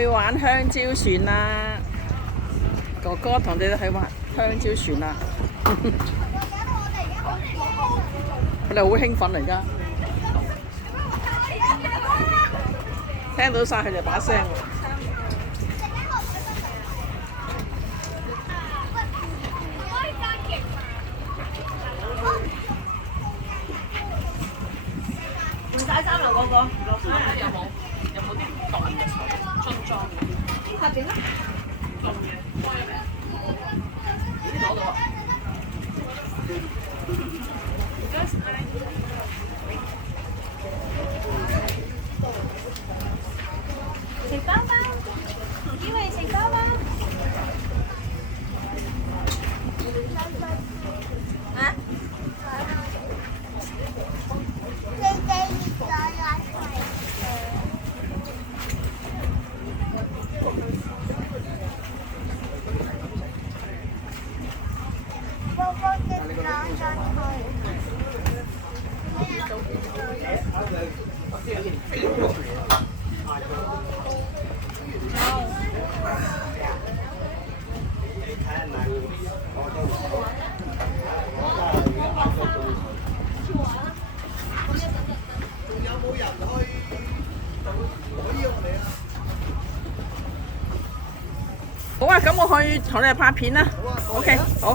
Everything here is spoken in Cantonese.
去玩香蕉船啦！哥哥同你哋去玩香蕉船啦！佢哋好興奮嚟㗎，聽到晒佢哋把聲喎。換晒衫啦，嗰個有冇啲凍嘅水樽裝嘅？下邊啦。凍嘅，開未啊？攞到啊！唔該晒。食包包，以為食包包。啊？好啊，咁我去同你哋拍片啦。OK，好。